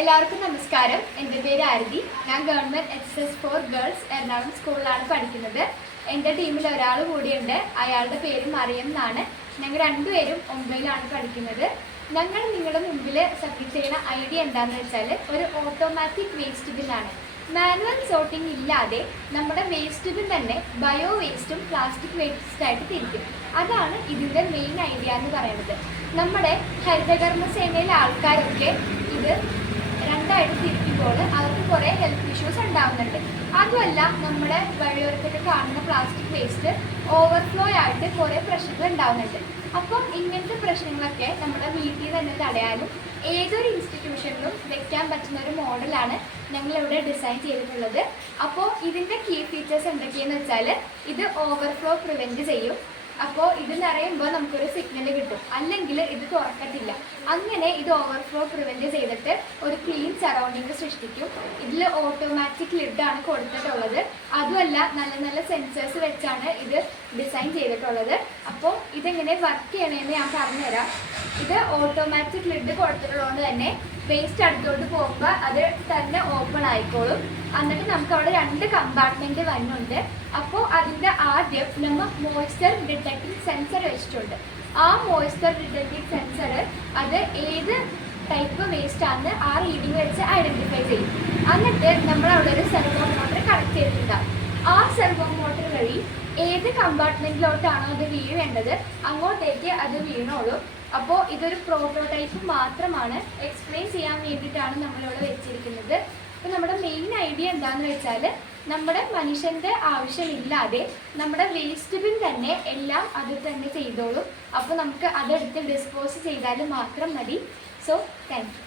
എല്ലാവർക്കും നമസ്കാരം. എൻ്റെ പേര് ആരതി. ഞാൻ ഗവൺമെൻറ് SS4 ഗേൾസ് എറണാകുളം സ്കൂളിലാണ് പഠിക്കുന്നത്. എൻ്റെ ടീമിൽ ഒരാൾ കൂടിയുണ്ട്. അയാളുടെ പേര് മറിയം എന്നാണ്. ഞങ്ങൾ രണ്ടുപേരും 9ലാണ് പഠിക്കുന്നത്. ഞങ്ങൾ നിങ്ങളുടെ മുമ്പിൽ സബ്മിറ്റ് ചെയ്യുന്ന ഐഡിയ എന്താണെന്ന് വെച്ചാൽ ഒരു ഓട്ടോമാറ്റിക് വേസ്റ്റ് ബിന്നാണ്. മാനുവൽ സോർട്ടിംഗ് ഇല്ലാതെ നമ്മുടെ വേസ്റ്റ് ബിൻ തന്നെ ബയോ വേസ്റ്റും പ്ലാസ്റ്റിക് വേസ്റ്റായിട്ട് തിരിക്കും. അതാണ് ഇതിൻ്റെ മെയിൻ ഐഡിയ എന്ന് പറയുന്നത്. നമ്മുടെ ഹരിതകർമ്മ സേനയിലെ ആൾക്കാരൊക്കെ ഇത് രണ്ടായിട്ട് തിരിക്കുമ്പോൾ അവർക്ക് കുറേ ഹെൽത്ത് ഇഷ്യൂസ് ഉണ്ടാകുന്നുണ്ട്. അതുമല്ല, നമ്മുടെ വഴിയോരത്തൊക്കെ കാണുന്ന പ്ലാസ്റ്റിക് വേസ്റ്റ് ഓവർഫ്ലോ ആയിട്ട് കുറേ പ്രശ്നങ്ങൾ ഉണ്ടാകുന്നുണ്ട്. അപ്പം ഇങ്ങനത്തെ പ്രശ്നങ്ങളൊക്കെ നമ്മുടെ വീട്ടിൽ തന്നെ തടയാനും ഏതൊരു ഇൻസ്റ്റിറ്റ്യൂഷനിലും വെക്കാൻ പറ്റുന്ന ഒരു മോഡലാണ് ഞങ്ങളിവിടെ ഡിസൈൻ ചെയ്തിട്ടുള്ളത്. അപ്പോൾ ഇതിൻ്റെ കീ ഫീച്ചേഴ്സ് എന്തൊക്കെയാണെന്ന് വെച്ചാൽ ഇത് ഓവർഫ്ലോ പ്രിവെൻറ്റ് ചെയ്യും. അപ്പോൾ ഇത് നിറയുമ്പോൾ നമുക്കൊരു സിഗ്നൽ കിട്ടും, അല്ലെങ്കിൽ ഇത് തുറക്കത്തില്ല. അങ്ങനെ ഇത് ഓവർഫ്ലോ പ്രിവെൻറ്റ് ചെയ്തിട്ട് ഒരു ക്ലീൻ സറൗണ്ടിങ് സൃഷ്ടിക്കും. ഇതിൽ ഓട്ടോമാറ്റിക് ലിഡാണ് കൊടുത്തിട്ടുള്ളത്. അതുമല്ല, നല്ല നല്ല സെൻസേഴ്സ് വെച്ചാണ് ഇത് ഡിസൈൻ ചെയ്തിട്ടുള്ളത്. അപ്പോൾ ഇതെങ്ങനെ വർക്ക് ചെയ്യണമെന്ന് ഞാൻ പറഞ്ഞുതരാം. ഇത് ഓട്ടോമാറ്റിക് ലിഡ് കൊടുത്തിട്ടുള്ളതുകൊണ്ട് തന്നെ വേസ്റ്റ് അടുത്തോട്ട് പോകുമ്പോൾ അത് തന്നെ ഓപ്പൺ ആയിക്കോളും. എന്നിട്ട് നമുക്ക് അവിടെ 2 കമ്പാർട്ട്മെൻറ്റ് വരുന്നുണ്ട്. അപ്പോൾ അതിൻ്റെ ആദ്യം നമ്മൾ മോയ്സ്ചർ ഡിറ്റക്റ്റിംഗ് സെൻസർ വെച്ചിട്ടുണ്ട്. ആ മോയ്സ്ചർ ഡിറ്റക്റ്റിംഗ് സെൻസർ അത് ഏത് ടൈപ്പ് വേസ്റ്റ് ആണെന്ന് ആ റീഡിങ് വെച്ച് ഐഡൻറ്റിഫൈ ചെയ്യും. എന്നിട്ട് നമ്മൾ അവിടെ ഒരു സെർവോ മോട്ടർ കണക്ട് ചെയ്തിട്ടുണ്ടാകും. ആ സെർവോ മോട്ടർ വഴി ഏത് കമ്പാർട്ട്മെൻറ്റിലോട്ടാണോ അത് വീഴേണ്ടത് അങ്ങോട്ടേക്ക് അത് വീണോളും. അപ്പോൾ ഇതൊരു പ്രോട്ടോടൈപ്പ് മാത്രമാണ്. എക്സ്പ്ലെയിൻ ചെയ്യാൻ വേണ്ടിയിട്ടാണ് നമ്മളിവിടെ വെച്ചിരിക്കുന്നത്. അപ്പോൾ നമ്മുടെ മെയിൻ ഐഡിയ എന്താണെന്ന് വെച്ചാൽ നമ്മുടെ മനുഷ്യൻ്റെ ആവശ്യമില്ലാതെ നമ്മുടെ വേസ്റ്റ് ബിൻ തന്നെ എല്ലാം അത് തന്നെ ചെയ്തോളും. അപ്പോൾ നമുക്ക് അതെടുത്ത് ഡിസ്പോസ് ചെയ്താൽ മാത്രം മതി. So thank you.